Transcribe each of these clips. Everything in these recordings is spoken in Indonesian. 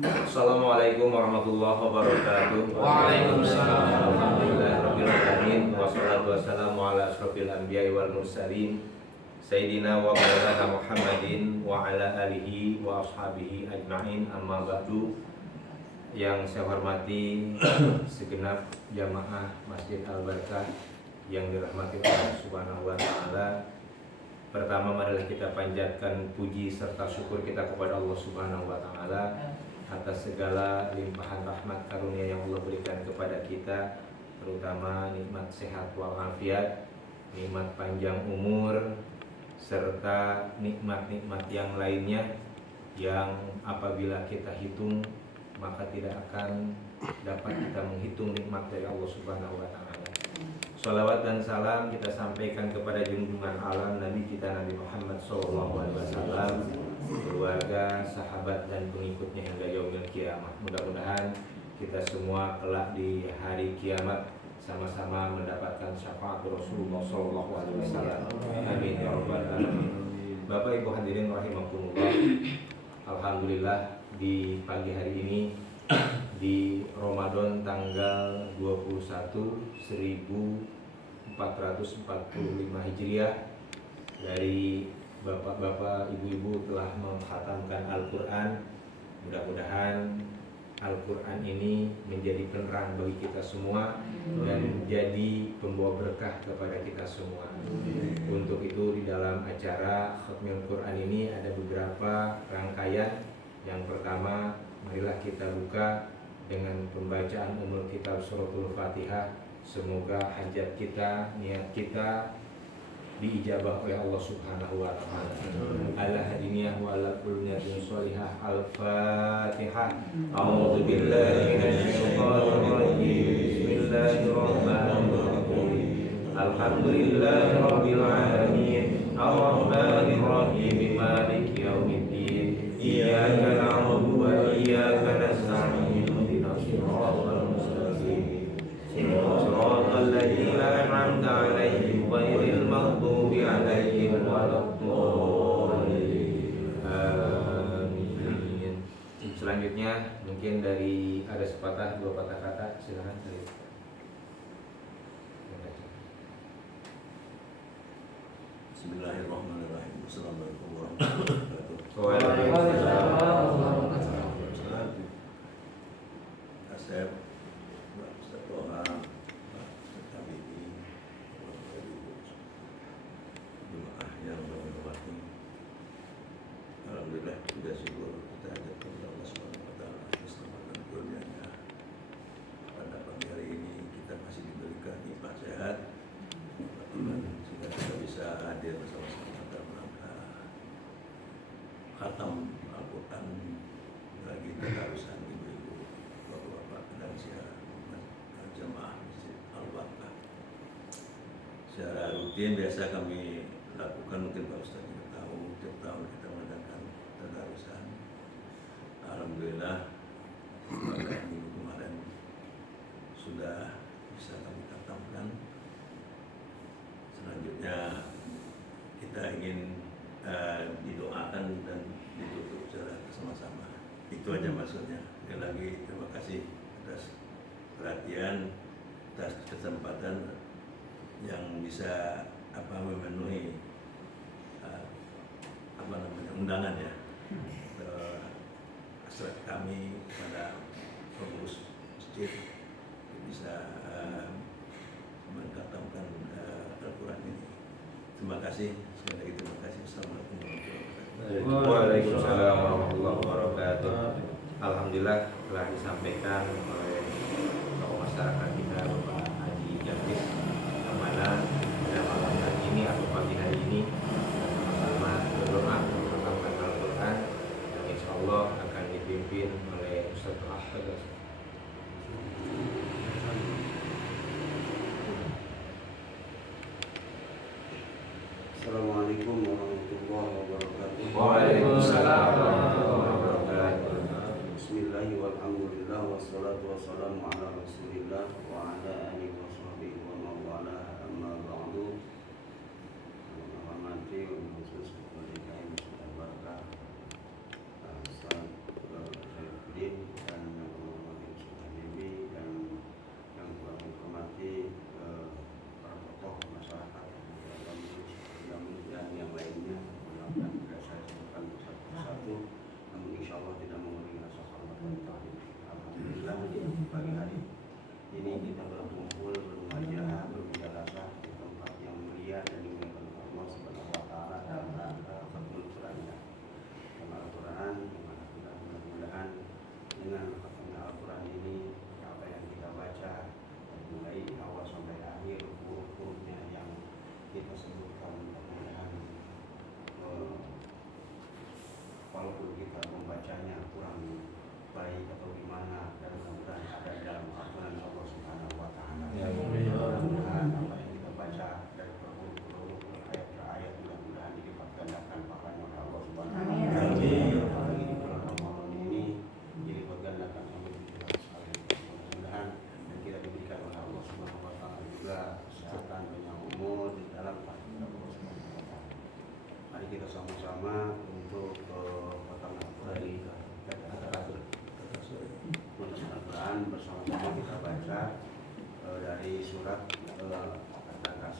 Assalamualaikum warahmatullahi wabarakatuh. Waalaikumsalam. Alhamdulillahirabbil alamin wassalatu wassalamu ala asyrofil anbiya'i wal mursalin Sayyidina wa maulana Muhammadin wa ala alihi wa ashabihi ajma'in, amma ba'du. Yang saya hormati segenap jamaah Masjid Al-Barkah yang dirahmati Allah Subhanahu wa taala. Pertama, marilah kita panjatkan puji serta syukur kita kepada Allah Subhanahu wa taala atas segala limpahan rahmat karunia yang Allah berikan kepada kita, terutama nikmat sehat walafiat, nikmat panjang umur, serta nikmat-nikmat yang lainnya yang apabila kita hitung maka tidak akan dapat kita menghitung nikmat dari Allah Subhanahu wa taala. Shalawat dan salam kita sampaikan kepada junjungan alam Nabi kita Nabi Muhammad SAW, keluarga, sahabat dan pengikutnya hingga yaumil kiamah. Mudah-mudahan kita semua kelak di hari kiamat sama-sama mendapatkan syafaat Rasulullah SAW. Amin ya rabbal alamin. Bapak Ibu hadirin rahimakumullah. Alhamdulillah di pagi hari ini di Ramadan tanggal 21 1445 Hijriah, dari bapak-bapak, ibu-ibu telah mengkhatamkan Al-Quran. Mudah-mudahan Al-Quran ini menjadi penerang bagi kita semua dan menjadi pembawa berkah kepada kita semua. Untuk itu di dalam acara Khatmul Quran ini ada beberapa rangkaian. Yang pertama, marilah kita buka dengan pembacaan Ummul Kitab Suratul Fatihah. Semoga hajat kita, niat kita diijabah oleh Allah Subhanahu wa taala. Ala hadiniyah wa ala kulli niyatin shalihah. Al-Fatihah. A'udzu billahi minasyaitonir rajim. Bismillahirrahmanirrahim. Alhamdulillahirabbil alamin. Arrahmanir rahim. Maliki yaumiddin. Iyyaka na'budu wa iyyaka nasta'in. Ihdinas siratal mustaqim. Siratal ladzina an'amta 'alaihim ghairil maghdubi 'alaihim waladdallin. Amin. Selanjutnya mungkin dari ada sepatah dua patah kata, silakan dari Bismillahirrahmanirrahim. Assalamualaikum warahmatullahi wabarakatuh. Waalaikumsalam. Asep, Pak Ustaz Toha, Pak Ustaz Habibie, Bapak Ibu jemaah yang berhormati. Alhamdulillah, kita syukur kita ada kepada Allah Subhanahu wa taala atas rahmat dan karunia-Nya. Pada pagi hari ini kita masih diberikan nikmat sehat, sehingga kita bisa hadir bersama-sama dalam rangka khatam Al-Quran bagi keharusan ibu-ibu, bapak-bapak dan jamaah Masjid Al-Barkah. Secara rutin biasa kami lakukan, mungkin Pak Ustaz juga tahu, tiap tahun kita mengadakan keharusan. Alhamdulillah pada minggu kemarin sudah bisa kami khatamkan. Selanjutnya kita ingin didoakan dan ditutup secara bersama-sama. Itu aja maksudnya. Sekali lagi terima kasih atas perhatian, atas kesempatan yang bisa memenuhi undangan ya, hasrat kami kepada pengurus masjid bisa mengkatamkan Al-Quran ini. Terima kasih, sekali lagi terima kasih. Assalamualaikum warahmatullahi wabarakatuh. Waalaikumsalam warahmatullahi wabarakatuh. Alhamdulillah telah disampaikan oleh tokoh masyarakat kita Bapak Haji Jafis, yang mana pada malam hari ini atau pagi hari ini sama-sama berdoa menghatamkan Al-Quran yang insya Allah akan dipimpin oleh Ustaz Ahmad. Assalamualaikum warahmatullahi wabarakatuh. Waalaikumsalam warahmatullahi wabarakatuh. Bismillahi walhamdulillah wassalatu wassalamu ala rasulillah wa ala alihi wa sahbihi wa mawala, amma ba'du. Menghormati khusus kepada Masjid Al-Barkah, Ustaz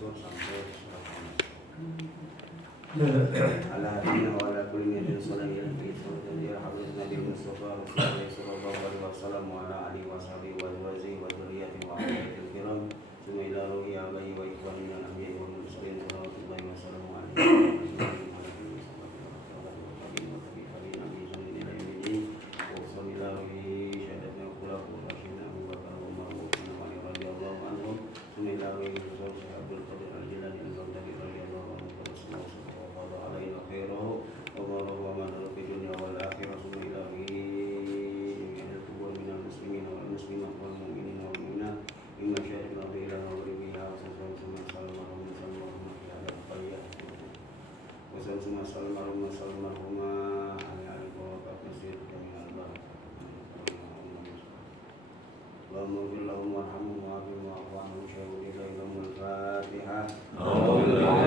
Al-Hasr sampai surat Al-Hadina wa ala kulli nabiyin sallallahu alaihi wasallam ya hadrat Nabi Mustafa sallallahu alaihi wasallam wa ala alihi wa sahbihi wa azwajihi wa dzurriyyatihi wa ahlihi kiram summa ila ruhi abai wa ikhwanina nabiyyi wa mursalin sallallahu wa sallam alaihi Narullahi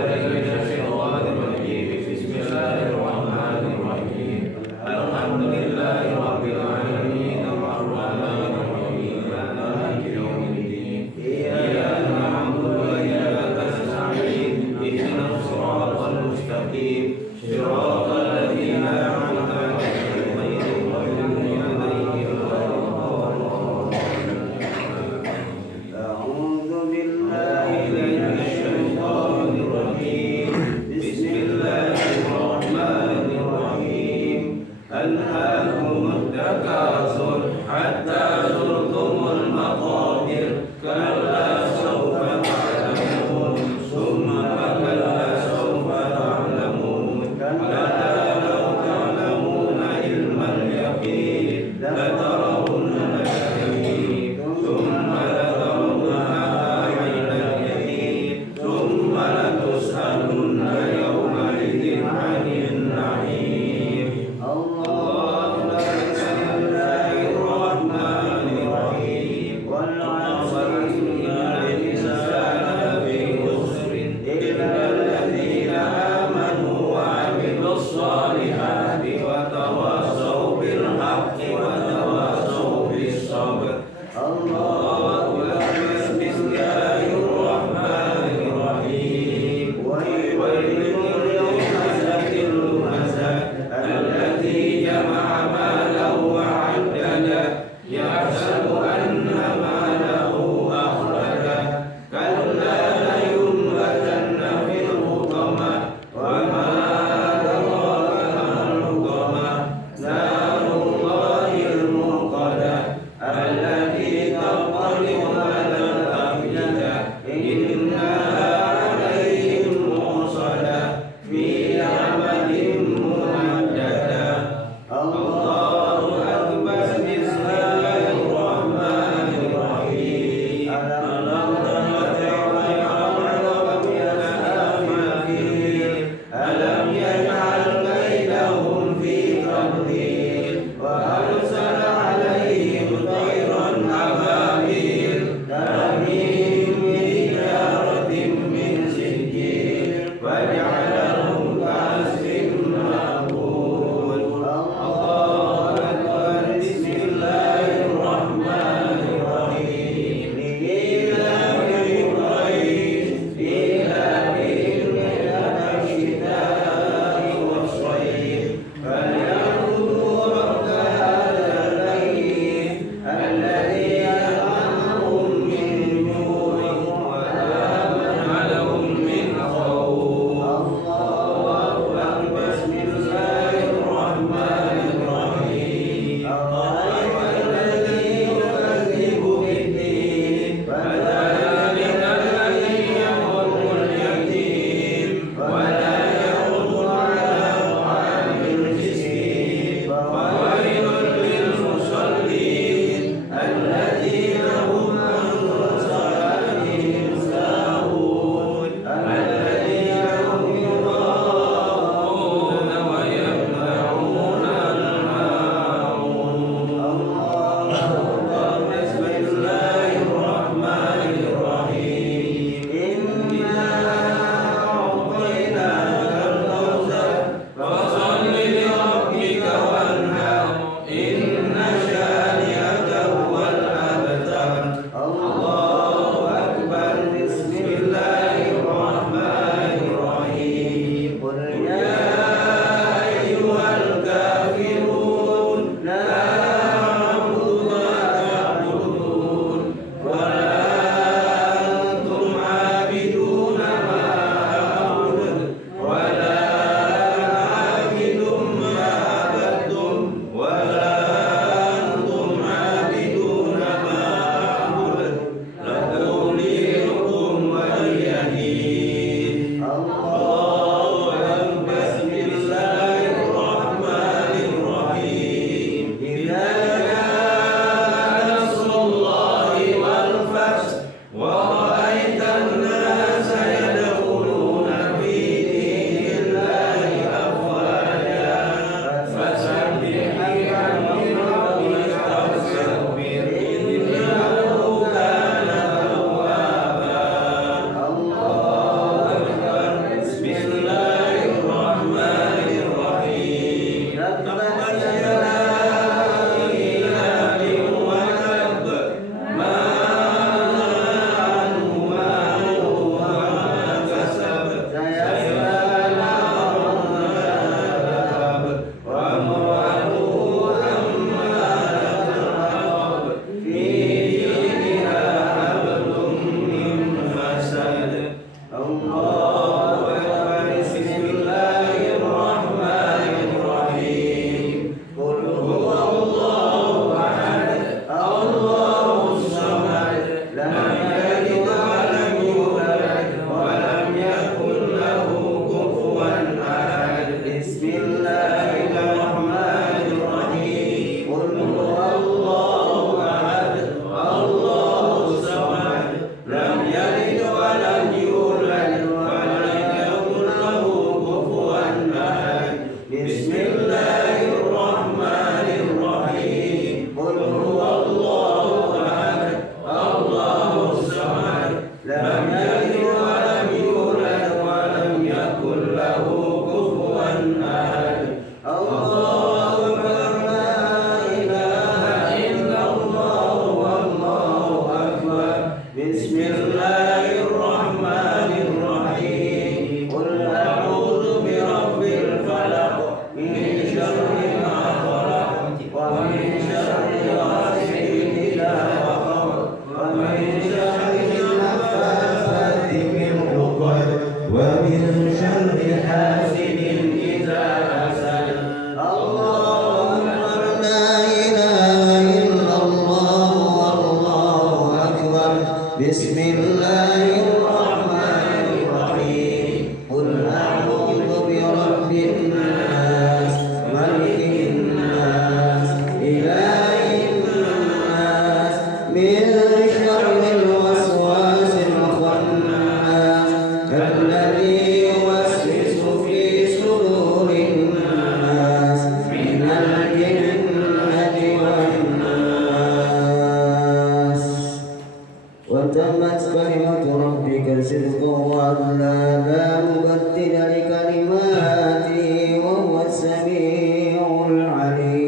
وتمت كلمة ربك صدقا وعدلا لا مبدل لكلماته وهو السميع العليم.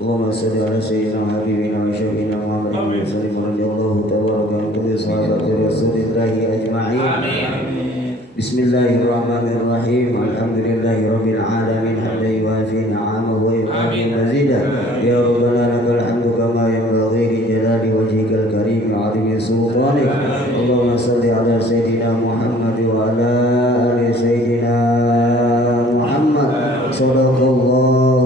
اللهم صل على سيدنا وحبيبنا وشفينا محمد وسلم رضي الله تبارك عن كل صحابة رسول الله أجمعين. بسم الله الرحمن الرحيم. الحمد لله رب العالمين حمدا يوافي نعمه ويكافئ مزيدا. يا ربنا لك الحمد كما ينبغي لجلال وجهك الكريم وعظيم سلطانك. اللهم صل على سيدنا محمد وعلى آل سيدنا محمد. صدق الله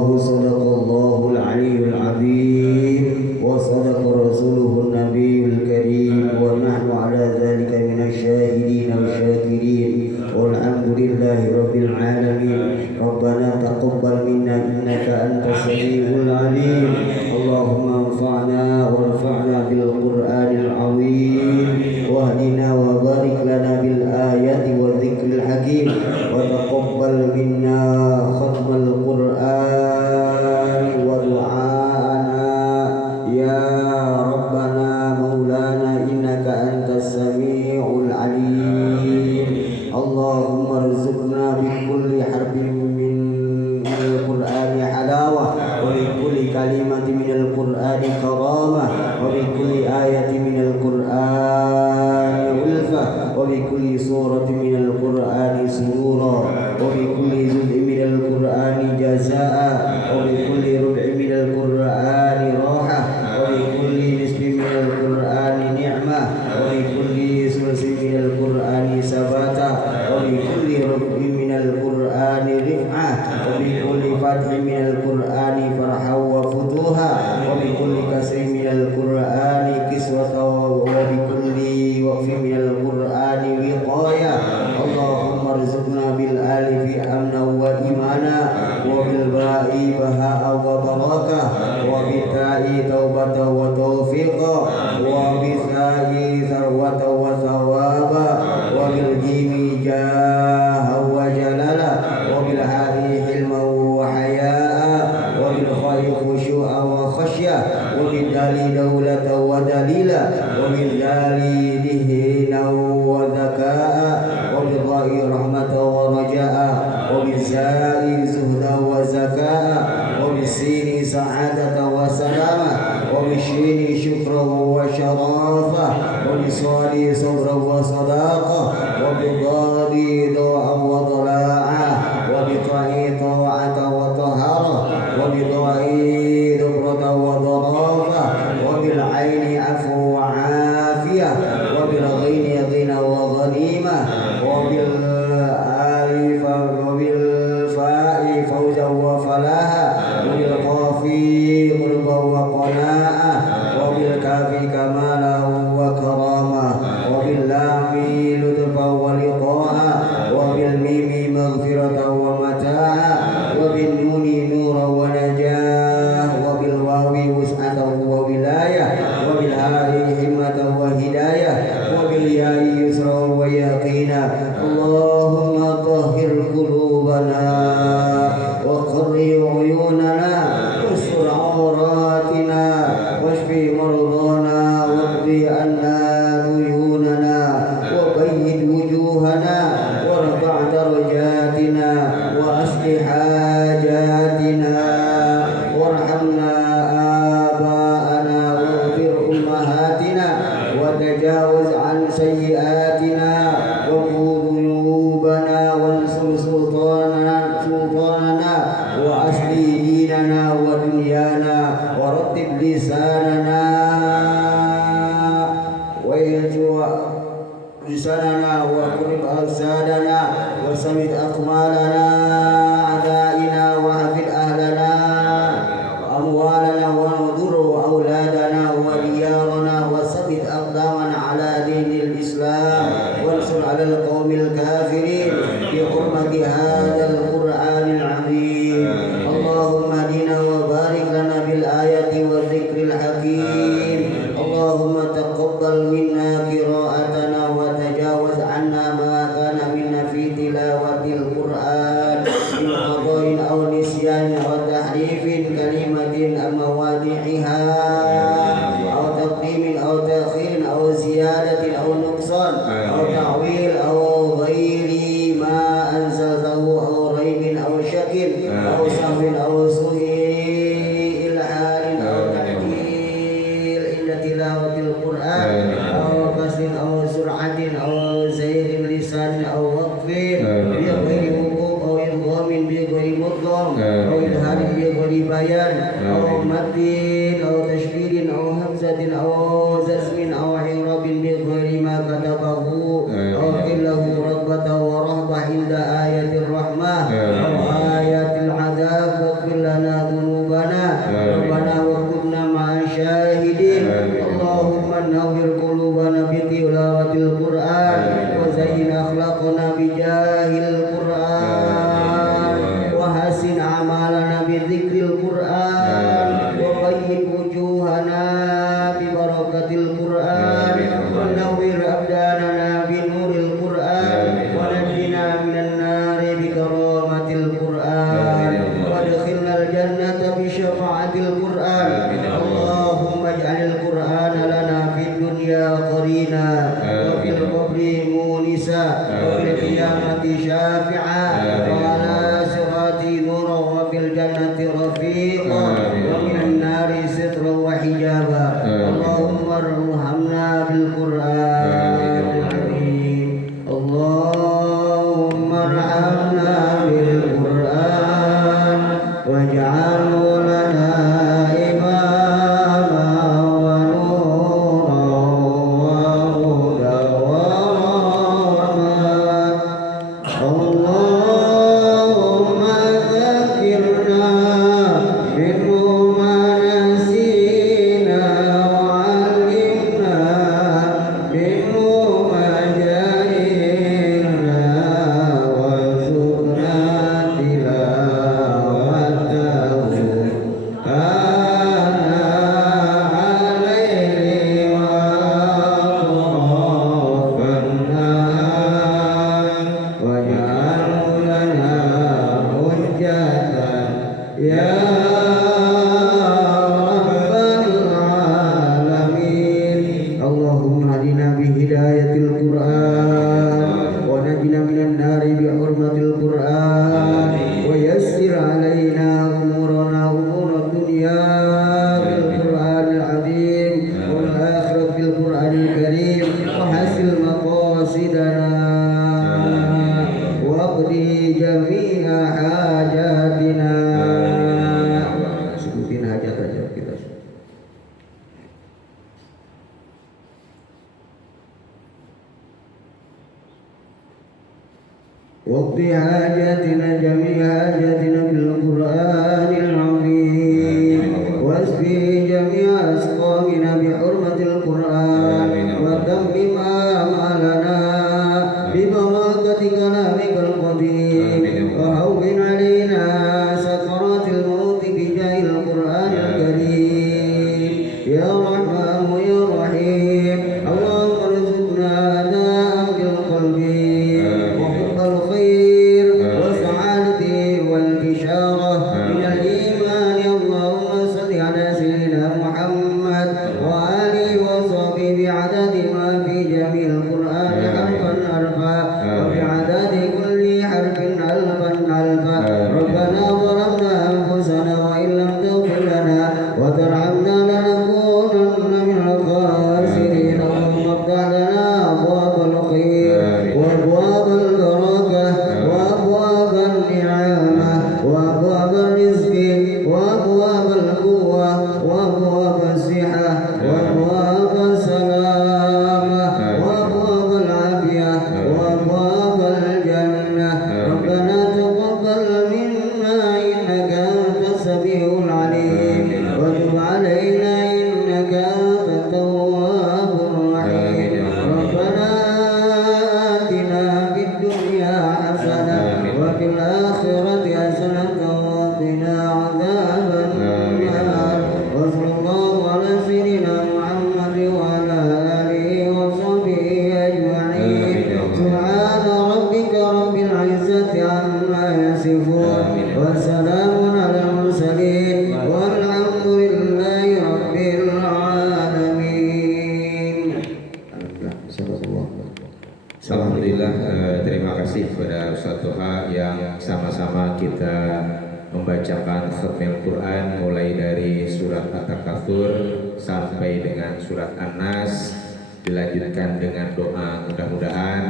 العلي العظيم وصدق رسوله النبي الكريم ونحن على ذلك من الشاهدين والشاكرين والحمد لله رب العالمين. ربنا تقبل منا إنك أنت السميع العليم. اللهم انفعنا وارفعنا بالقرآن العظيم واهدنا وبارك لنا بالآيات والذكر الحكيم وتقبل منا ختم القرآن ودعاءنا يا ربنا مولانا إنك أنت السميع العليم. اللهم ارزقنا بكل حرف من القرآن حلاوة وبكل كلمة من القرآن كرامة وبكل آية من القرآن ألفة وبكل سورة من القرآن سرورا وبكل جزء من القرآن جزاء وبكل ربع من القرآن راحة وبكل نصف من القرآن نعمة وبكل ثلث من القرآن ثباتا وبكل ربع من القرآن رفعة وبكل فتح من القرآن فرحا وفتوحا وبكل كسر من القرآن كسوة وبكل وقف من القرآن وقاية. اللهم ارزقنا بالآلف أمنا وإيمانا وبالباء بهاء وبركة وبالتاء توبة وتوفيقا وبالثاء ثروة وثوابا وبالجيم جاه وجلالا وبالهاء حلما وحياء وبالخاء خشوعا وخشية وبالدال دولة ودليلا وبالذال دهنا وذكاء وبالضاء رحمة ورجاء وبالزاء زهدا وزكاء وبالسين سعادة وسلامة وبالشين شكرا وشرافة وبالصاد صبرا وصداقة وبالضاد ضوءا وضلاعا وبالطاء طاعة وطهارة وبالضاء ذكرة وضرافة وبالعين عفو وعافية وبالغين غنى وغنيمة وبالفاء فوزا وفلاحا وبالقاف قربا وقناعة وبالكاف كمالا وكرامة وباللام لطفا ولقاء وبالميم مغفرة ومتاعا وبالنون نورا ونجاة وبالواو وسعة وولاية وبالهاء حمة وهداية وبالياء يسرا ويقينا. اللهم طهر قلوبنا وقر عيوننا واستر عوراتنا واشفي مرضانا واقض عنا ديوننا وبيض وجوهنا وارفع درجاتنا واصلح حاجاتنا وارحمنا آباءنا واغفر أمهاتنا وتجاوز عن سيئاتنا وقود ذنوبنا وانصر سلطاننا وأصلح ديننا ودنيانا ورتب لساننا لساننا وقرب أجسادنا وسمد أقمالنا أعدائنا وحفظ أهلنا وأموالنا ونضر أولادنا وديارنا وثبت أقدامنا على دين الإسلام وانصر على القوم الكافرين بحرمة هذا القرآن العظيم. اللهم اهدنا وبارك لنا بالآيات والذكر الحكيم. اللهم تقبل منا قراءتنا وتجاوز عنا ما كان منا في تلاوة القرآن من خطأ أو نسيان أو تحريف كلمة عن مواضعها أو تقديم أو إظهار بغير بيان أو مد أو تشديد أو همزة أو جزم أو إعراب بغير ما كتبه أو له رغبة ورهبة عند آية الرحمة أو آية العذاب واغفر لنا ذنوبنا ربنا واكتبنا مع الشاهدين اللهم نور قلوبنا بتلاوة القرآن وزين أخلاقنا بجاه القرآن وحسن أعمالنا بذكر القرآن وطيب وجوهنا ببركة القرآن ونور أبداننا بنور القرآن ونجنا من النار بكرامة القرآن وادخلنا الجنة بشفاعة القرآن اللهم اجعل القرآن لنا في الدنيا قرينا وفي القبر مونسا وفي القيامة شافعا وعلى صراط نورا وفي الجنة رفيقا ومن النار سترا وحجابا اللهم ارحمنا بالقرآن العظيم اللهم ارحمنا بالقرآن واجعله لنا إماما ونورا وهدى ورحمة اللهم ذكرنا منه ما نسينا وعلمنا منه ما جهلنا وارزقنا تلاوته آناء الليل وأطراف النهار واجعله لنا حجة يا رب العالمين اللهم اهدنا بهداية القرآن ونجنا من النار بحرمة القرآن ويسر علينا أمورنا أمور الدنيا بالقرآن العظيم والآخرة بالقرآن الكريم وحسن مقاصدنا واقضي جميع حاجاتنا sebutin hajat-hajat kita. واقض حاجاتنا جميع حاجاتنا بالقرآن العظيم واشفي جميع أسقامنا بحرمة القرآن وتمم آمالنا ببركة كلامك القديم وهون علينا سكرات الموت بجاه القرآن الكريم يا رحمن يا رحيم اللهم ارزقنا أداء بالقلب وحب الخير والسعادة والبشارة من الإيمان اللهم صل على سيدنا محمد وآله وصحبه بعدد ما في جميع القرآن حرفا حرفا وبعدد كل حرف ألفا ألفا ربنا ظلمنا أنفسنا وإن لم تغفر لنا وترحمنا لنكونن من الخاسرين اللهم افتح لنا أبواب الخير وأبواب البركة وأبواب النعمة وأبواب الرزق وأبواب القوة وأبواب الصحة وأبواب السلامة وأبواب العافية وأبواب الجنة ربنا تقبل منا إنك أنت السميع العليم وتب علينا إنك أنت التواب الرحيم ربنا آتنا في الدنيا حسنة وفي الآخرة حسنة وقنا عذاب النار وصلى الله على سيدنا محمد وعلى آله وصحبه أجمعين سبحان ربك رب العزة عما يصفون وسلام على المرسلين والحمد لله رب العالمين. Alhamdulillah, terima kasih kepada Ustaz Toha yang sama-sama kita membacakan khatmil Quran mulai dari surat At-Takatsur sampai dengan surat An-Nas, dilanjutkan dengan doa. Mudah-mudahan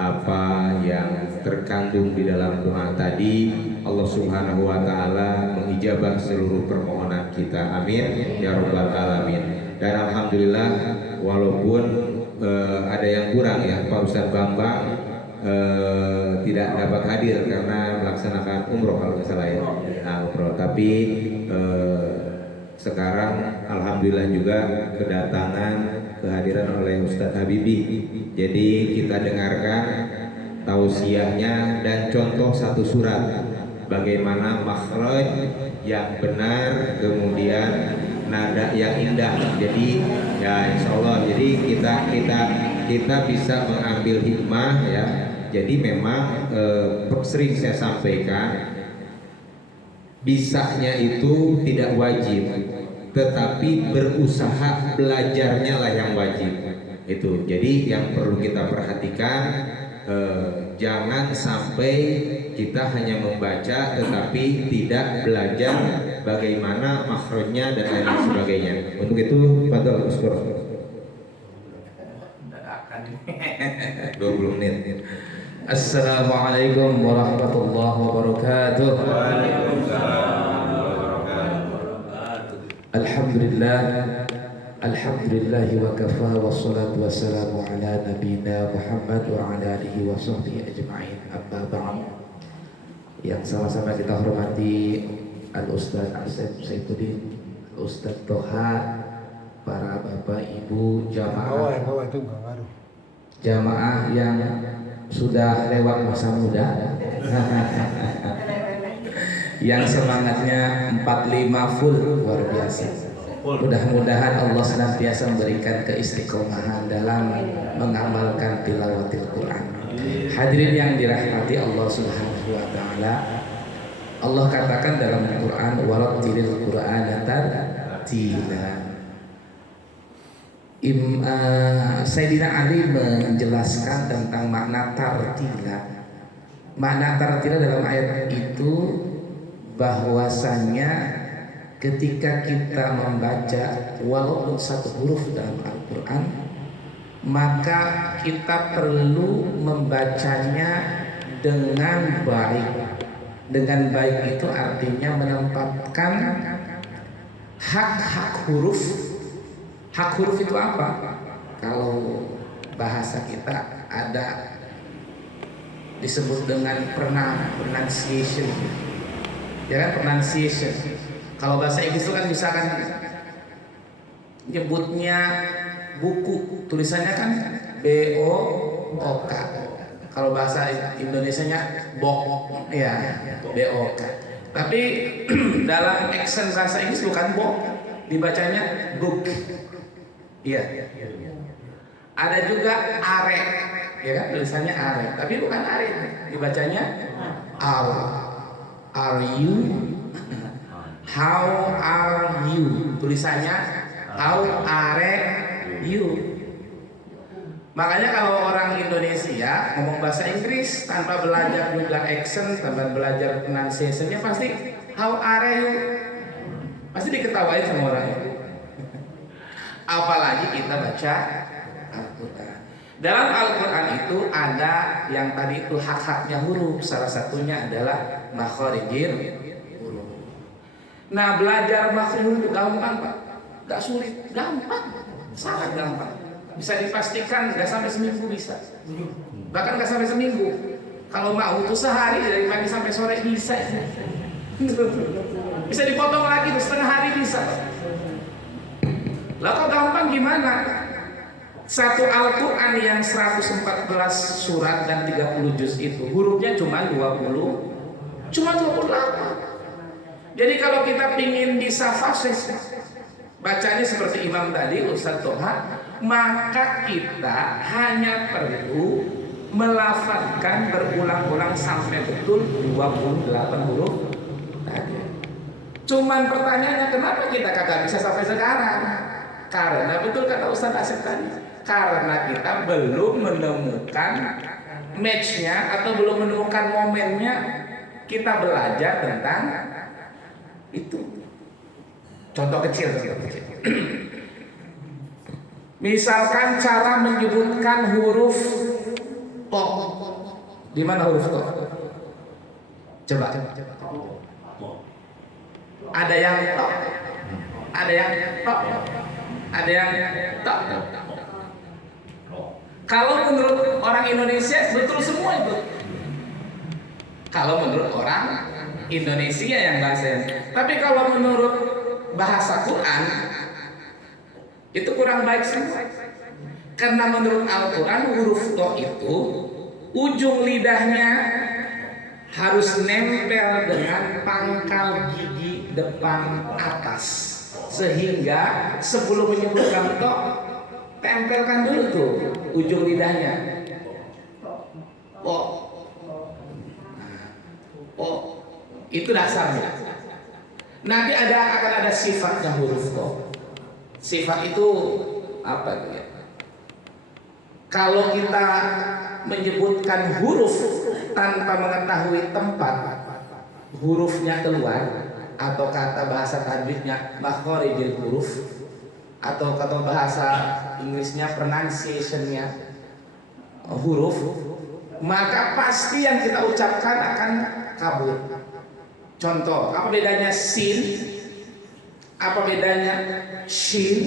apa yang terkandung di dalam doa tadi Allah Subhanahu wa taala mengijabah seluruh permohonan kita. Amin ya rabbal alamin. Dan alhamdulillah walaupun ada yang kurang ya, Pak Ustadz Bambang tidak dapat hadir karena melaksanakan umroh kalau nggak salah ya. Nah, umroh. Tapi sekarang alhamdulillah juga kedatangan kehadiran oleh Ustadz Habibi. Jadi kita dengarkan tausiahnya dan contoh satu surat bagaimana makhraj yang benar, kemudian nada yang indah. Jadi ya insya Allah jadi kita bisa mengambil hikmah ya. Jadi memang sering saya sampaikan bisanya itu tidak wajib, tetapi berusaha belajarnya lah yang wajib. Itu jadi yang perlu kita perhatikan, jangan sampai kita hanya membaca tetapi tidak belajar bagaimana makhrajnya dan lain sebagainya. Untuk itu fadhal Ustaz. 20 menit. Assalamualaikum warahmatullahi wabarakatuh. Alhamdulillah, alhamdulillah wa kafa wassalatu wassalamu ala nabiyina Muhammad wa ala alihi wa sahbihi ajma'in. Amma ba'd. Yang sama-sama kita hormati Al-Ustaz Asep Saifuddin, Ustaz Toha, para bapak ibu jamaah jamaah yang sudah lewat masa muda yang semangatnya 45 full, luar biasa. Mudah-mudahan Allah senantiasa memberikan keistiqomahan dalam mengamalkan tilawatil Quran. Hadirin yang dirahmati Allah Subhanahu wa taala, Allah katakan dalam Al-Quran, warattilil Qur'ana tartila. Sayyidina Ali menjelaskan tentang makna tartila. Makna tartila dalam ayat itu bahwasanya ketika kita membaca walaupun satu huruf dalam Al-Quran, maka kita perlu membacanya dengan baik. Dengan baik itu artinya menempatkan hak-hak huruf. Hak huruf itu apa? Kalau bahasa kita ada disebut dengan pronunciation, ya kan, pronunciation. Kalau bahasa Inggris itu kan misalkan nyebutnya buku, tulisannya kan BOOK. Kalau bahasa Indonesianya bok, ya BOK. Tapi dalam accent bahasa Inggris bukan bok, dibacanya book. Iya. Ada juga are, ya kan, tulisannya are, tapi bukan are, dibacanya are you? How are you? Tulisannya how are you? Makanya kalau orang Indonesia ngomong bahasa Inggris tanpa belajar juga accent, tanpa belajar pronunciation-nya, pasti how are you? Pasti diketawain sama orang itu. Apalagi kita baca Al-Quran. Dalam Al-Quran itu ada yang tadi itu hak-haknya huruf. Salah satunya adalah makharijil huruf. Nah, belajar makhraj itu gampang, Pak. Gak sulit, gampang. Sangat gampang. Bisa dipastikan gak sampai seminggu bisa. Bahkan gak sampai seminggu. Kalau mau itu sehari dari pagi sampai sore bisa. Bisa dipotong lagi tuh setengah hari bisa, Pak. Lah kok gampang gimana? Satu Al-Quran yang 114 surat dan 30 juz itu hurufnya cuma 28. Jadi kalau kita pingin bisa fasih bacanya seperti imam tadi Ustaz Toha, maka kita hanya perlu melafadzkan berulang-ulang sampai betul 28 huruf tadi. Cuman pertanyaannya, kenapa kita kagak bisa sampai sekarang? Karena betul kata Ustaz Asep tadi, karena kita belum menemukan match-nya atau belum menemukan momennya kita belajar tentang itu. Contoh kecil. Misalkan cara menyebutkan huruf to. Di mana huruf to? Coba. Ada yang tok, ada yang tok, ada yang tok. Kalau menurut orang Indonesia betul semua itu. Kalau menurut orang Indonesia yang bahasanya. Tapi kalau menurut bahasa Quran itu kurang baik semua. Karena menurut Al-Quran huruf to itu ujung lidahnya harus nempel dengan pangkal gigi depan atas, sehingga sebelum menyebutkan to tempelkan dulu tuh ujung lidahnya. Oh, itu dasarnya. Nanti akan ada sifatnya huruf to. Sifat itu apa ya? Kalau kita menyebutkan huruf tanpa mengetahui tempat hurufnya keluar, atau kata bahasa tajwidnya makhorijil huruf, atau kata bahasa Inggrisnya pronunciation-nya huruf, maka pasti yang kita ucapkan akan kabur. Contoh, apa bedanya sin? Apa bedanya shin?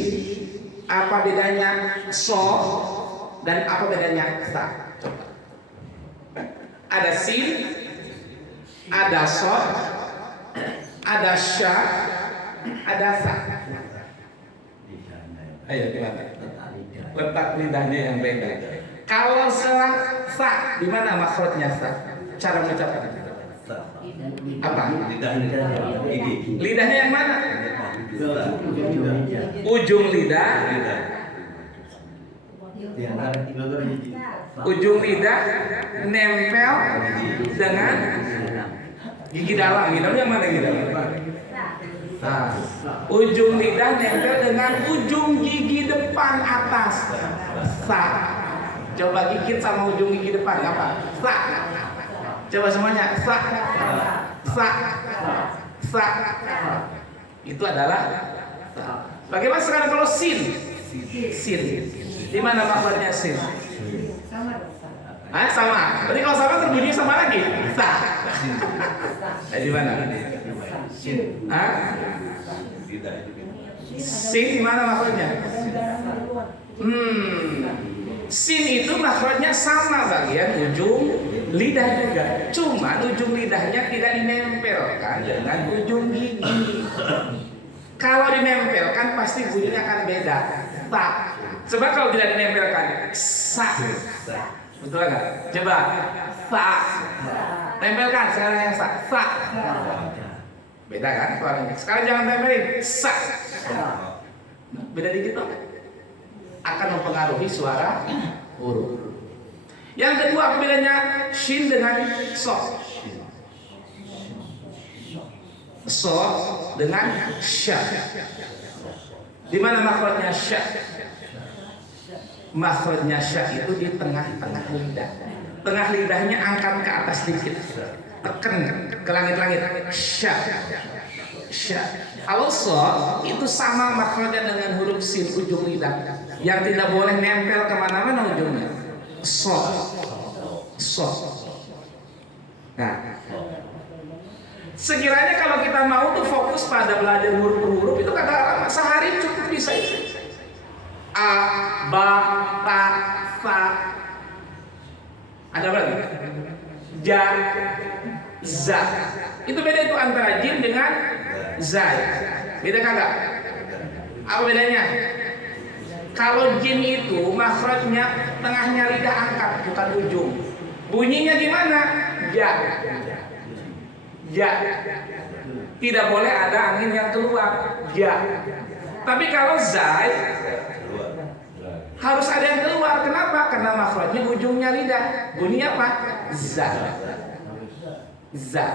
Apa bedanya so? Dan apa bedanya sa? Coba. Ada sin, ada so, ada sya, ada sa. Ayo gimana? Letak lidahnya yang beda. Kalau sa, di mana makhrajnya sa? Cara mengucapkan apa? Lidahnya yang mana? Ujung lidah. Ujung lidah nempel dengan gigi dalam. Gigi dalam yang mana gigi dalam? Nah, ujung lidah nempel dengan ujung gigi depan atas. Sa. Coba gigit sama ujung gigi depan apa? Sa. Coba semuanya. Sa. Sa. Sa. Itu adalah sa. Bagaimana sekarang kalau sin? Sin. Di mana makhluknya sin? Ah, sama. Berarti kalau sama terbunyi sama lagi. Sa. Di mana? Ah? Sin di mana makhluknya? Sin itu makhluknya sama bagian ujung lidah juga. Cuma ujung lidahnya tidak dinempelkan dengan ujung gigi. Kalau dinempelkan pasti bunyinya akan beda. Ta. Coba kalau tidak dinempelkan, sa. Betul nggak? Coba, sa. Tempelkan sekarang yang sa. Sa. Beda kan suaranya? Sekarang jangan tempelin, sa. Beda dikit dong. Akan mempengaruhi suara huruf. Yang kedua, apa bedanya shin dengan so? So dengan sya. Di mana makhrajnya sya? Makhrajnya sya itu di tengah-tengah lidah. Tengah lidahnya angkat ke atas dikit. Tekan ke langit-langit. Sya. Sya. Kalau so itu sama makhrajnya dengan huruf sin ujung lidah. Yang tidak boleh nempel kemana-mana ujungnya. So. So. Nah, sekiranya kalau kita mau tuh fokus pada belajar huruf-huruf itu kata sehari cukup bisa itu. A, ba, ta, sa. Ada apa lagi? Ja, za. Itu beda itu antara jim dengan zai. Beda kagak? Apa bedanya? Kalau jim itu makhrajnya tengahnya lidah angkat bukan ujung. Bunyinya gimana? Ja. Ja. Tidak boleh ada angin yang keluar. Ja. Tapi kalau zai harus ada yang keluar. Kenapa? Karena makhrajnya ujungnya lidah. Bunyinya apa? Za. Za.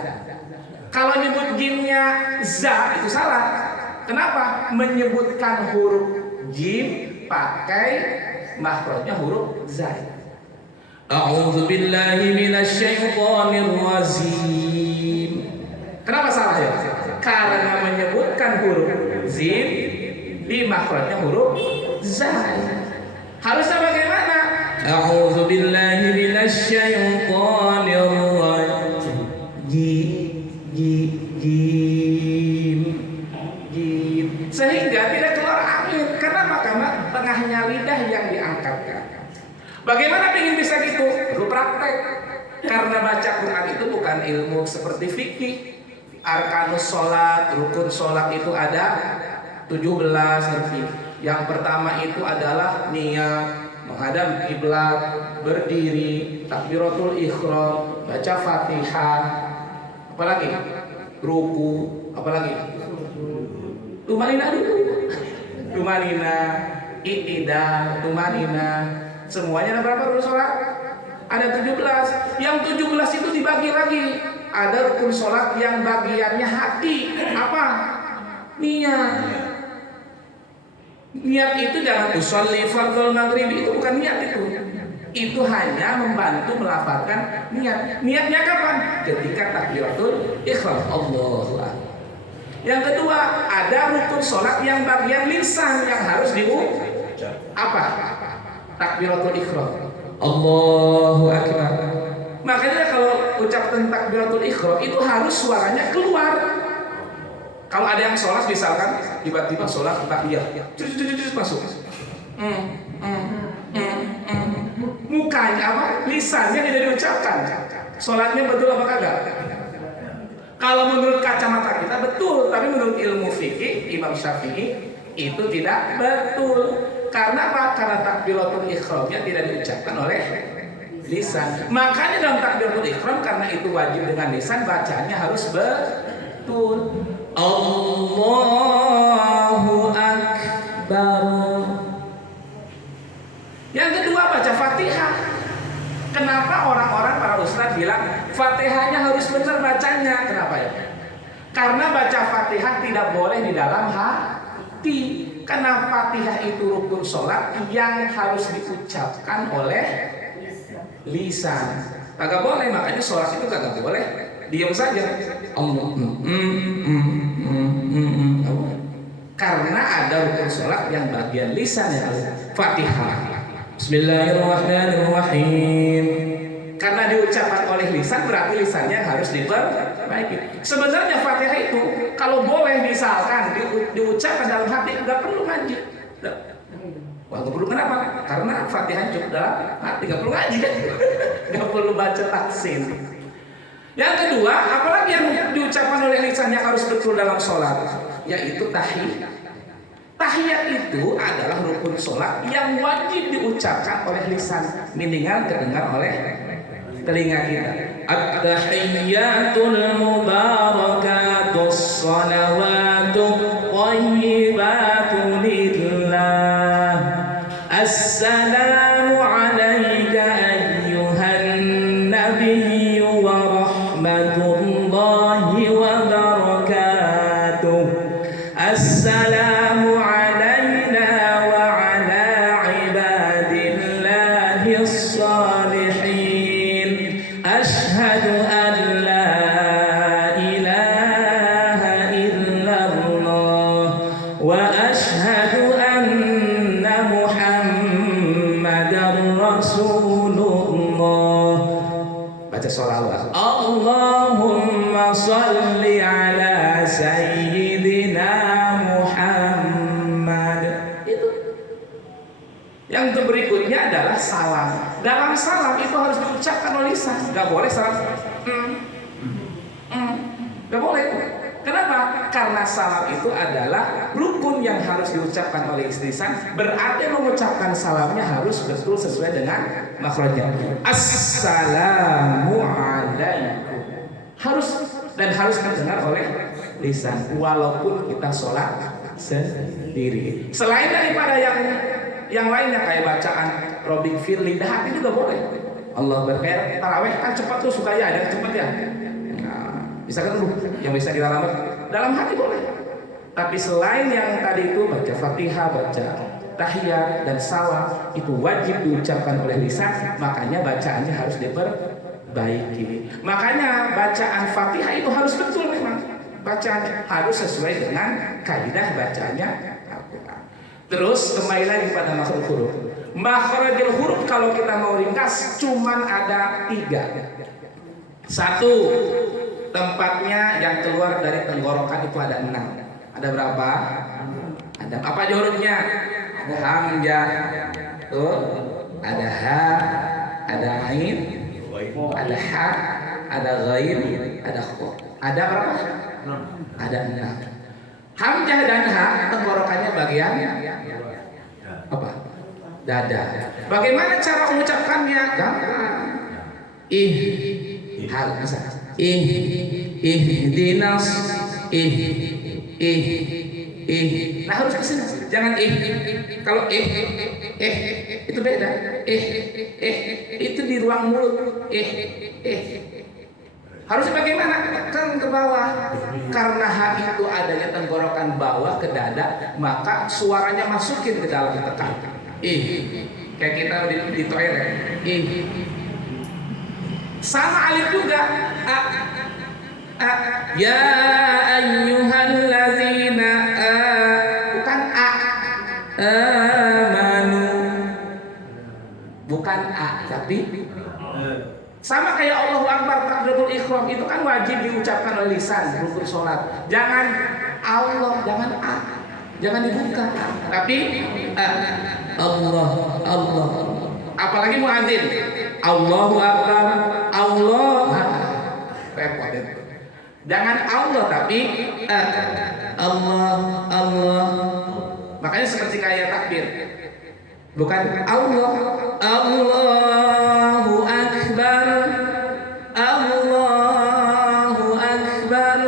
Kalau nyebut jimnya za itu salah. Kenapa? Menyebutkan huruf jim pakai makhrajnya huruf zai. A'udzu billahi minasyaitonir rajim. Kenapa salah ya? Karena menyebutkan huruf zim di makhrajnya huruf zai. Harusnya bagaimana? A'udzu billahi minasyaitonir rajim. jim, jim, sehingga tidak keluar angin. Karena tengahnya lidah yang diangkatkan. Bagaimana ingin bisa gitu? Perlu praktek. Karena baca Quran itu bukan ilmu seperti fikih. Arkanus sholat, rukun sholat itu ada 17 ngerti. Yang pertama itu adalah niat, menghadap kiblat, berdiri, takbiratul ihram, baca Fatihah, apalagi ruku, apalagi tumanina dulu, tumanina, i'tidal, tumanina, semuanya ada berapa rukun sholat? Ada 17. Yang 17 itu dibagi lagi. Ada rukun sholat yang bagiannya hati, apa? Niat. Niat itu jangan usolli fardhul maghrib, itu bukan niat itu. Itu hanya membantu melafalkan niat. Niatnya kapan? Ketika takbiratul ihram, Allahu Akbar. Yang kedua, ada rukun sholat yang bagian lisan yang harus diucap. Apa? Takbiratul ihram, Allahu Akbar. Makanya kalau ucapan takbiratul ihram itu harus suaranya keluar. Kalau ada yang sholat misalkan tiba-tiba sholat takbir, masuk, mukanya apa? Lisannya tidak diucapkan. Sholatnya betul apa kagak? Kalau menurut kacamata kita betul, tapi menurut ilmu fikih Imam Syafi'i itu tidak betul. Karena apa? Karena takbiratul ihramnya tidak diucapkan oleh lisan. Makanya dalam takbiratul ihram karena itu wajib dengan lisan, bacaannya harus betul. Allahu Akbar. Yang kedua baca Fatihah. Kenapa orang-orang para ustadz bilang Fatihahnya harus benar bacanya? Kenapa ya? Karena baca Fatihah tidak boleh di dalam hati. Karena Fatihah itu rukun sholat yang harus diucapkan oleh lisan. Kagak boleh, makanya sholat itu kagak boleh diam saja. Karena ada rukun sholat yang bagian lisan ya. Fatihah, Bismillahirrahmanirrahim. Karena diucapkan oleh lisan berarti lisannya harus diperbaiki. Sebenarnya Fatihah itu kalau boleh misalkan diucapkan dalam hati nggak perlu ngaji. Wah, nggak perlu, kenapa? Karena Fatihah cukup dalam hati, nggak perlu ngaji, nggak perlu baca tahsin. Yang kedua, apalagi yang diucapkan oleh lisan yang harus betul dalam sholat, yaitu tahiyat. Tahiyat itu adalah rukun sholat yang wajib diucapkan oleh lisan, minimal terdengar oleh telinga kita. At-tahiyyatul mubarakatus salawatut thayyibatu lillah. Assalamu alayka ayyuhan nabiyyu wa rahmatullahi wa barakatuh. Assalamu alayna wa ala ibadillahi as-salihin. Ashhadu an la ilaha illallah wa ashhadu anna Muhammadar Rasulullah. Baca sholawat. Allahumma salli ala sayyidina Muhammad. Itu. Yang berikutnya adalah salam. Dalam salam itu harus diucapkan oleh lisan. Gak boleh salam. Gak boleh. Kenapa? Karena salam itu adalah rukun yang harus diucapkan oleh lisan. Berarti mengucapkan salamnya harus betul sesuai dengan makhrajnya. Assalamu alaikum. Harus dan harus terdengar oleh lisan walaupun kita sholat sendiri. Selain daripada yang lainnya kayak bacaan Robin Firly, hati juga boleh. Allah berkayak taraweh kan cepat tuh suka ya, ada cepat ya. Nah, bisa kan dulu yang bisa kita dalam hati boleh. Tapi selain yang tadi itu baca Fatihah, baca tahiyat dan salam itu wajib diucapkan oleh lisan, makanya bacaannya harus diperbaiki. Makanya bacaan Fatihah itu harus betul memang. Bacaan harus sesuai dengan kaidah bacanya Al-Quran. Terus kembali lagi pada makhraj huruf. Makhrajul huruf kalau kita mau ringkas cuman ada 3. 1. tempatnya yang keluar dari tenggorokan itu ada 6. Ada berapa? Ada apa aja hurufnya? Ada hamzah, tuh, ada ha, ada ain, ada ha, ada ghain, ada kha. Ada berapa? Ada 6. Hamzah dan ha tenggorokannya bagian apa? Dada. Bagaimana cara mengucapkannya? Gampang. Harus ihdinas nah harus kesini, jangan kalau itu beda, itu di ruang mulut, harus bagaimana? Kan ke bawah, karena H itu adanya tenggorokan bawah ke dada, maka suaranya masukin ke dalam tekan. Kayak kita di toilet. Sama alif juga. Ya ayyuhallazina bukan amanu, bukan tapi sama kayak Allahu Akbar takbiratul ihram itu kan wajib diucapkan oleh lisan rukun sholat. Jangan Allah, jangan jangan dibuka, tapi Allah. Apalagi muadzin, Allahu Akbar, Allah. Repot itu. Jangan Allah tapi Allah. Makanya seperti kayak takbir. Bukan Allah, Allahu Akbar, Allahu Akbar,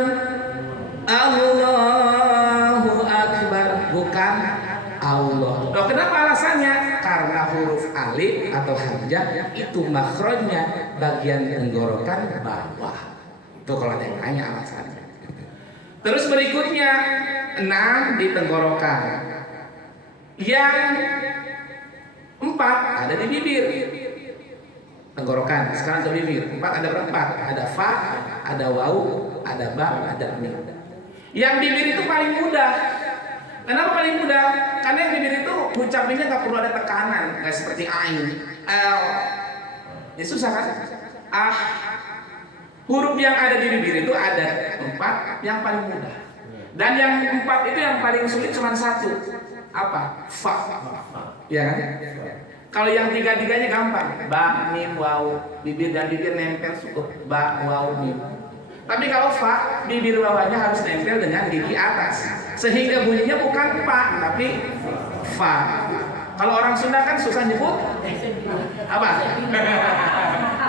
Allahu Akbar, bukan Allah. Loh, kenapa alasannya? Karena huruf alif atau hamzah itu makhrajnya bagian tenggorokan bawah. Itu kalau ada yang nanya alasannya. Terus berikutnya 6 di tenggorokan. Yang 4 ada di bibir. Tenggorokan, sekarang ke bibir. 4 ada berapa? Ada fa, ada wau, ada ba, ada mim. Yang bibir itu paling mudah. Kenapa paling mudah? Karena yang bibir itu ucapinnya nggak perlu ada tekanan, nggak seperti ain, l. Ya susah kan? Huruf yang ada di bibir itu ada 4 yang paling mudah. Dan yang 4 itu yang paling sulit cuma 1. Apa? Fa. Ya kan? Kalau yang 3-3-nya gampang. Ba, mim, waw. Bibir dan bibir nempel cukup. Ba, waw, mim. Tapi kalau fa, bibir bawahnya harus nempel dengan gigi atas. Sehingga bunyinya bukan pa, tapi fa. Kalau orang Sunda kan susah nyebut apa?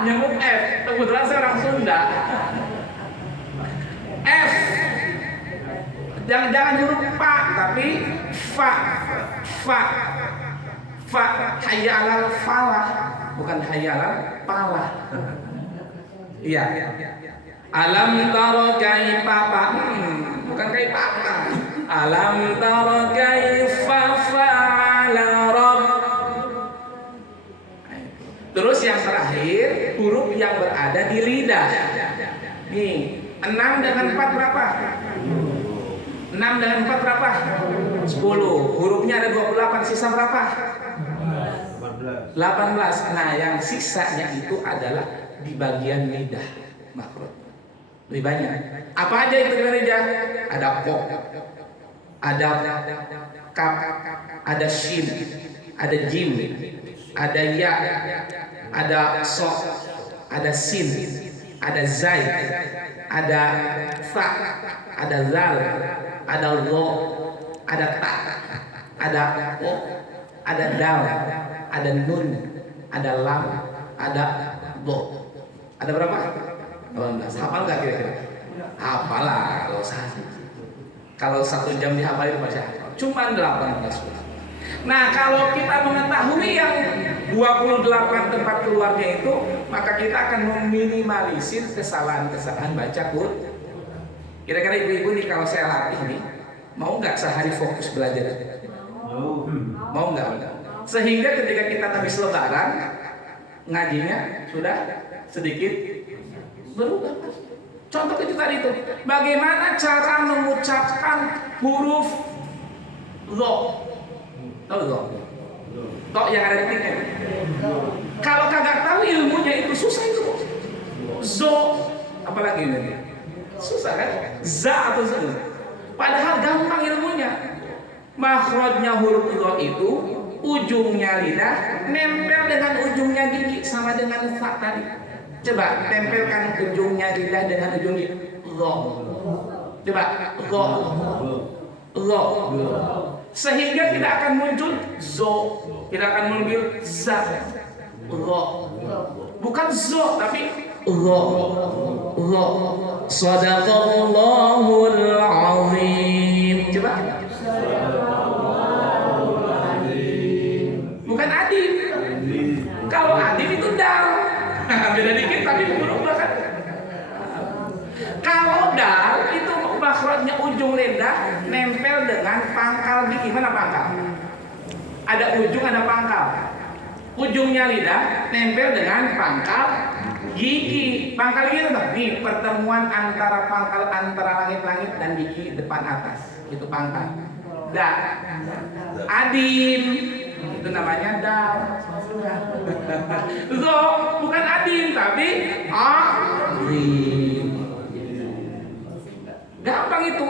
Nyebut F. Kebetulan saya orang Sunda. F. Jangan huruf pa, tapi fa. Fa. Hayya 'alal falah, bukan hayya 'alal palah. Iya. Alam tara kaifa bukan kaifa. Alam tara kaifa fa'ala rabb. Terus yang terakhir huruf yang berada di lidah. Nih, 6 dengan 4 berapa? 6 dengan 4 berapa? 10. Hurufnya ada 28, sisa berapa? 18. Nah, yang sisanya itu adalah di bagian lidah makhraj. Lebih banyak. Apa aja itu di lidah? Ada ko, ada kaf, ada shin, ada jim, ada ya, ada so, ada sin, ada zai, ada fa, ada zal, ada lo, ada ta, ada o, ada dal, ada nun, ada lam, ada do. Ada berapa? 18. Hafal nggak kira-kira? Hafal lah kalau 1 jam dihafalin masih hafal. Cuma 18. Nah, kalau kita mengetahui yang 28 tempat keluarnya itu, maka kita akan meminimalisir kesalahan-kesalahan baca Quran. Kira-kira ibu-ibu nih kalau saya latih nih, mau nggak sehari fokus belajar? Mau nggak? Sehingga ketika kita habis lebaran, ngajinya sudah sedikit berubah. Contoh kecil tadi itu, bagaimana cara mengucapkan huruf lo? Tahu lo? Tok yang ada di titiknya. Kalau kagak tahu ilmunya itu susah itu. Zo, apalagi ini? Susah kan? Za atau zu. Padahal gampang ilmunya. Makhrajnya huruf dha itu ujungnya lidah nempel dengan ujungnya gigi sama dengan fa tadi. Coba tempelkan ujungnya lidah dengan ujung gigi. Dha. Coba dha. Dha. Sehingga tidak akan muncul zo, tidak akan muncul za. Dha. Bukan zo tapi dha. Dha. Shadaqallahul azim. Coba. Bukan adim. Kalau adim itu dal. Beda dikit tapi huruf bahkan. Kalau dal itu makhrajnya ujung lidah nempel dengan pangkal gigi. Mana pangkal? Ada ujung, ada pangkal. Ujungnya lidah nempel dengan pangkal gigi. Pangkal gigi itu nih pertemuan antara pangkal antara langit-langit dan gigi depan atas. Itu pangkal. Da. Adim itu namanya dal. Zo bukan adim tapi adim. Gampang itu.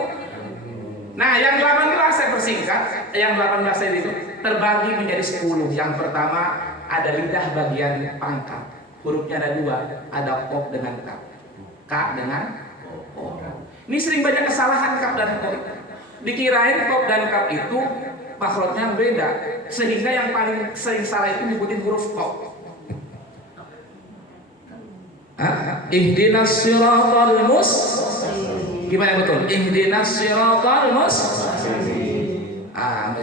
Nah, yang 18 saya persingkat, yang 18 saya itu terbagi menjadi 10. Yang pertama ada lidah bagian pangkal. Hurufnya ada 2, ada kop dengan kap. Ka dengan kop. Ini sering banyak kesalahan kap dan kop. Dikirain kop dan kap itu makhrajnya beda, sehingga yang paling sering salah itu nyebutin huruf kop. Ihdinas siratal mustaqim. Gimana betul? Ihdinas siratal mustaqim.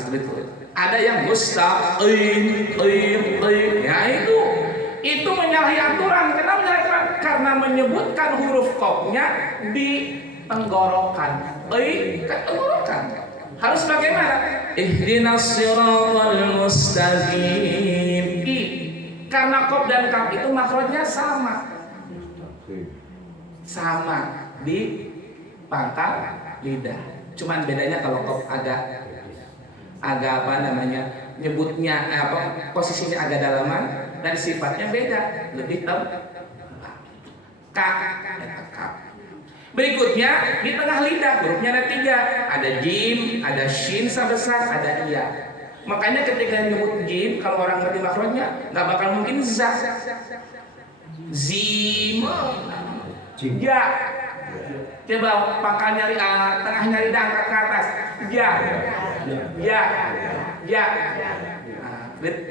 Betul. Ada yang mustaqim, ya itu menyalahi aturan. Kenapa menyalahi aturan? Karena menyebutkan huruf kopnya di tenggorokan. Kan tenggorokan. Harus bagaimana? Ihdinas siratal mustaqim. Karena kop dan kap itu makhrajnya sama. Sama di pangkal lidah. Cuman bedanya kalau kop agak apa namanya, nyebutnya posisinya agak dalaman dan sifatnya beda, lebih tebal. Kap. Berikutnya di tengah lidah hurufnya ada 3, ada jim, ada shin sebesar, ada iya. Makanya ketika nyebut jim, kalau orang ngerti makhrajnya nggak bakal mungkin za. Zim, ja. Coba pangkal nyari tengahnya lidah angkat ke atas. Ja.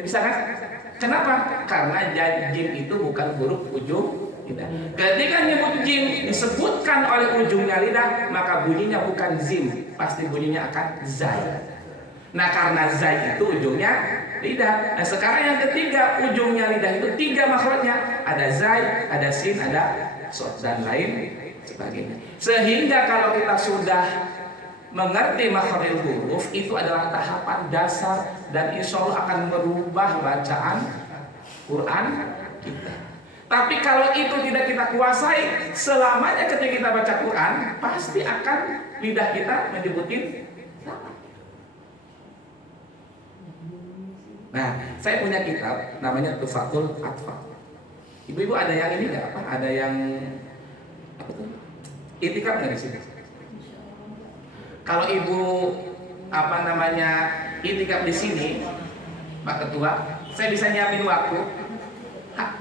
Bisa kan? Kenapa? Karena jim itu bukan huruf ujung lidah. Ketika nyebut jim disebutkan oleh ujungnya lidah, maka bunyinya bukan zim, pasti bunyinya akan zai. Nah, karena zai itu ujungnya lidah. Nah, sekarang yang ketiga ujungnya lidah itu 3 makhrajnya, ada zai, ada sin, ada sod dan lain sebagainya. Sehingga kalau kita sudah mengerti makhrajul huruf, itu adalah tahapan dasar dan insya Allah akan merubah bacaan Quran kita. Tapi kalau itu tidak kita kuasai, selamanya ketika kita baca Quran pasti akan lidah kita menyebutin. Nah, saya punya kitab namanya Tufatul Atfal. Ibu-ibu ada yang ini nggak? Ada yang apa tuh? Itikaf nggak di sini? Kalau ibu apa namanya itikaf di sini, Pak Ketua, saya bisa nyiapin waktu.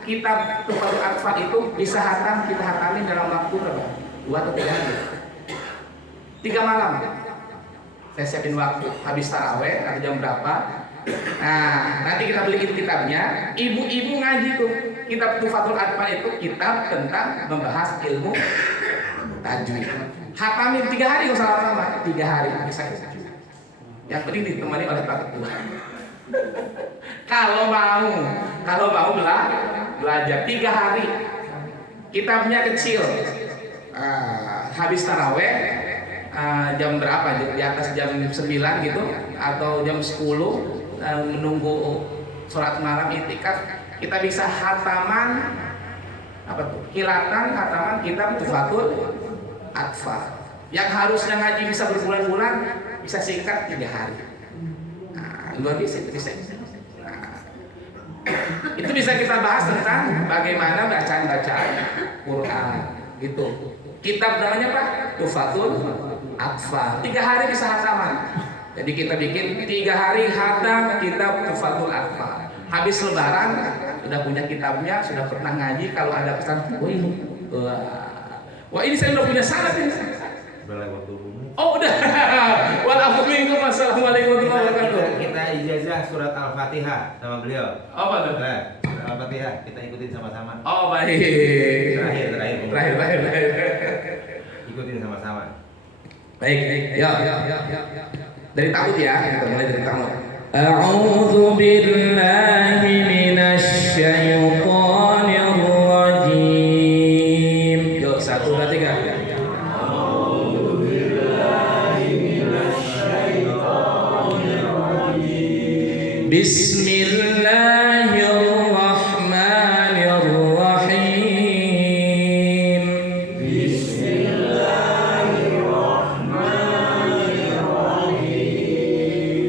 Kitab Tufatul Atfal itu bisa kita hatamin dalam waktu berapa? 2 atau 3 hari. 3 malam. Saya siapin waktu. Habis taraweh atau jam berapa? Nah, nanti kita beli kitabnya. Ibu-ibu ngaji tuh. Kitab Tufatul Atfal itu kitab tentang membahas ilmu tajwid. Hatamin 3 hari nggak salah lama. 3 hari bisa. Yang penting ditemani oleh Pak Ketua. Kalau mau belajar 3 hari. Kitabnya kecil. Habis taraweh jam berapa? Di atas jam 9 gitu atau jam 10 menunggu sholat malam itikaf, kita bisa hataman hataman kitab Tufatul Atfal. Yang harusnya ngaji bisa berbulan-bulan bisa singkat 3 hari. Luar biasa. Itu bisa kita bahas tentang bagaimana bacaan Quran gitu. Kitab namanya apa? Tuhfatul Atfal. 3 hari bisa hataman. Jadi kita bikin 3 hari hatam kitab Tuhfatul Atfal. Habis lebaran sudah punya kitabnya, sudah pernah ngaji. Kalau ada pesan, wah ini saya udah punya sanad ini. Oh udah. Waalaikumsalam. Wassalamualaikum warahmatullahi wabarakatuh. Kita ijazah surat Al-Fatihah sama beliau. Apa tuh? Nah, surat Al-Fatihah kita ikutin sama-sama. Oh baik. Terakhir. Ikutin sama-sama. Baik. Ya. Dari takut ya, kita mulai dari takut. A'udzu billahi minasy syaithanir rajim. Yuk, 1, 2, 3. Bismillahirrahmanirrahim.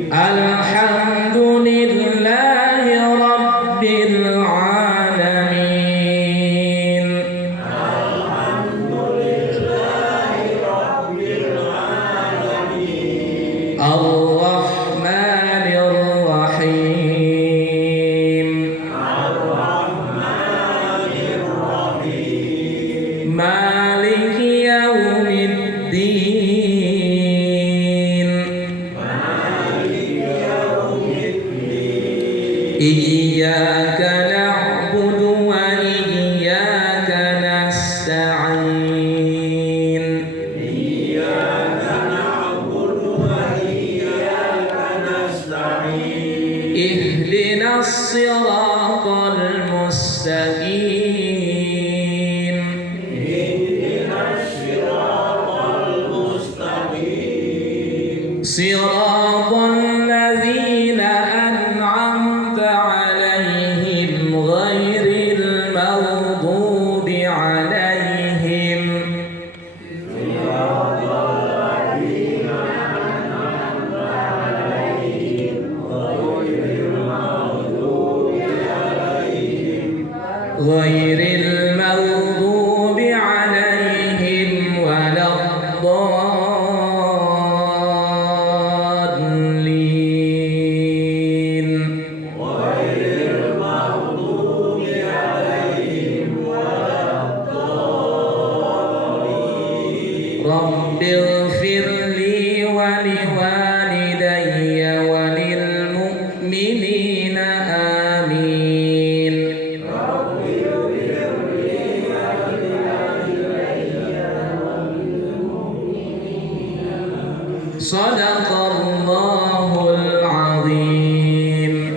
Alhamdulillahi rabbil alamin. Ar-Rahmanir Rahim. Maliki yaumiddin. Iyyaka na'budu wa iyyaka nasta'in. Ihdinas siratal mustaqim. Siratal ladzina an'amta 'alaihim ghairil maghdubi 'alaihim. Ghairil maghdubi 'alaihim waladdallin. Rabbighfir li wa liwalidayya wa lil mu'minina amin. Sadaqallahul azim.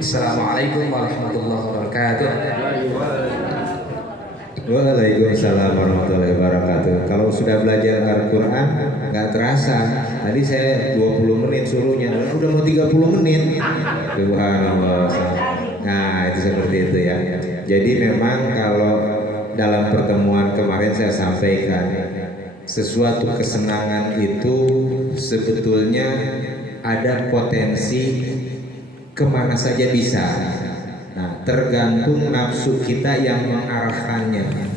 Assalamualaikum warahmatullahi wabarakatuh. Waalaikumsalam warahmatullahi wabarakatuh. Kalau sudah belajar Al-Quran nggak terasa. Tadi saya 20 menit suruhnya, udah mau 30 menit. Subhanallah. Nah itu seperti itu ya. Jadi memang kalau dalam pertemuan kemarin saya sampaikan, sesuatu kesenangan itu sebetulnya ada potensi kemana saja bisa. Nah, tergantung nafsu kita yang mengarahkannya.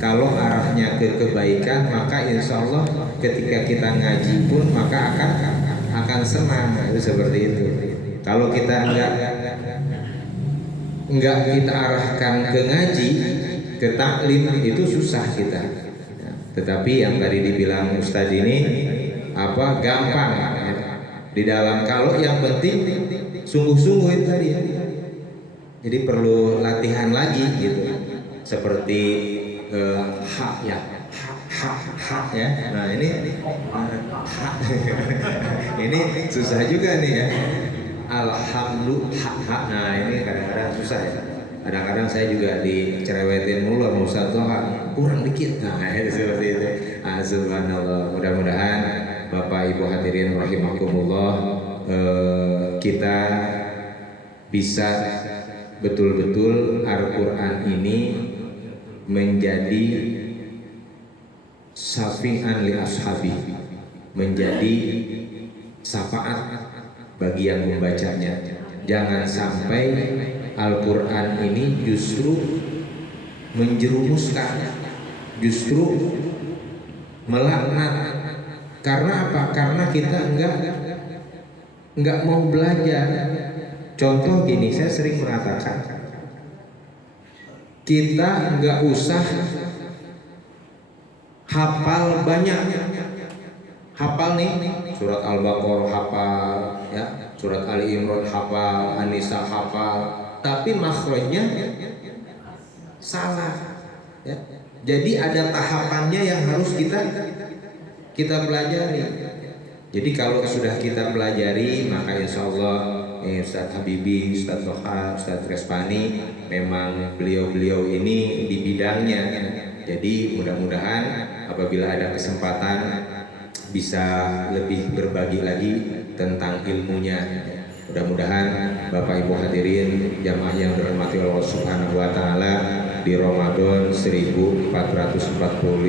Kalau arahnya ke kebaikan, maka insya Allah ketika kita ngaji pun maka akan senang. Itu seperti itu. Kalau kita enggak kita arahkan ke ngaji, ke taklim, itu susah kita. Tetapi yang tadi dibilang Ustadz ini gampang di dalam, kalau yang penting sungguh-sungguh itu tadi ya. Jadi perlu latihan lagi gitu, seperti hak ya, hak ya. Nah ini hak ini susah juga nih ya. Alhamdulillah hak. Nah ini kadang-kadang susah ya. Kadang-kadang saya juga dicerewetin mulu sama Ustaz Toha, kurang dikit. Nah itu seperti itu. Subhanallah. Mudah-mudahan Bapak Ibu hadirin rahimakumullah, kita bisa betul-betul Al-Quran ini menjadi syafi'an li ashabi, menjadi syafaat bagi yang membacanya. Jangan sampai Al-Quran ini justru menjerumuskan, justru melaknat. Karena apa? Karena kita enggak mau belajar. Contoh gini, saya sering mengatakan, kita enggak usah hafal banyak. Hafal nih, surat Al-Baqarah hafal, ya, surat Ali Imran hafal, An-Nisa hafal, tapi makhrajnya salah, ya. Jadi ada tahapannya yang harus kita pelajari. Jadi kalau sudah kita pelajari, maka insya Allah Ustadz Habibi, Ustadz Toha, Ustadz Respani, memang beliau-beliau ini di bidangnya. Jadi mudah-mudahan apabila ada kesempatan bisa lebih berbagi lagi tentang ilmunya. Mudah-mudahan Bapak Ibu hadirin jamaah yang dirahmati Allah Subhanahu wa taala, di Ramadan 1445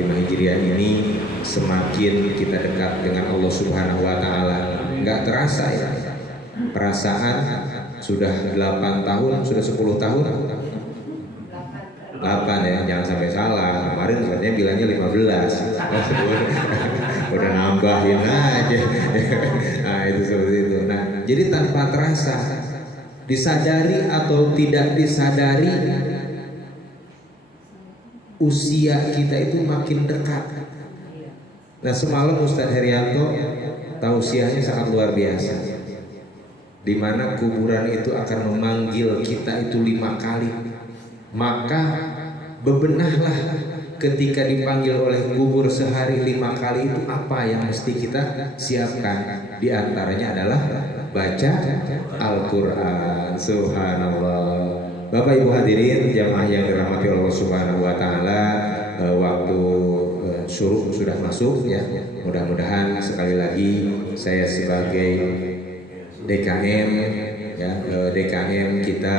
Hijriah ini semakin kita dekat dengan Allah Subhanahu wa taala. Enggak terasa ya. Perasaan sudah 8 tahun, sudah 10 tahun. 8 ya, jangan sampai salah. Kemarin katanya bilangnya 15. Udah nambahin aja. Nah, itu seperti itu. Nah, jadi tanpa terasa, disadari atau tidak disadari, usia kita itu makin dekat. Nah, semalam Ustadz Herianto tausiahnya sangat luar biasa, di mana kuburan itu akan memanggil kita itu 5 kali. Maka bebenahlah ketika dipanggil oleh kubur sehari 5 kali itu apa yang mesti kita siapkan. Di antaranya adalah baca Al-Quran. Subhanallah. Bapak Ibu hadirin jamaah yang dirahmati Allah Subhanahu wa taala, waktu syuruk sudah masuk ya. Mudah-mudahan sekali lagi saya sebagai DKM ya, DKM kita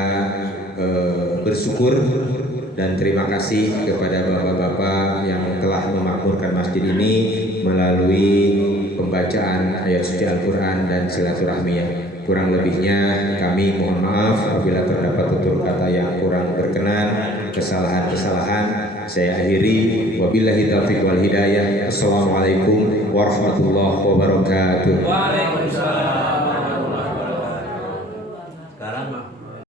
bersyukur dan terima kasih kepada bapak-bapak yang telah memakmurkan masjid ini melalui pembacaan ayat suci Al-Quran dan silaturahmi. Kurang lebihnya kami mohon maaf apabila terdapat tutur kata yang kurang berkenan, kesalahan-kesalahan. Saya akhiri, wabillahi taufiq wal hidayah. Assalamualaikum warahmatullahi wabarakatuh.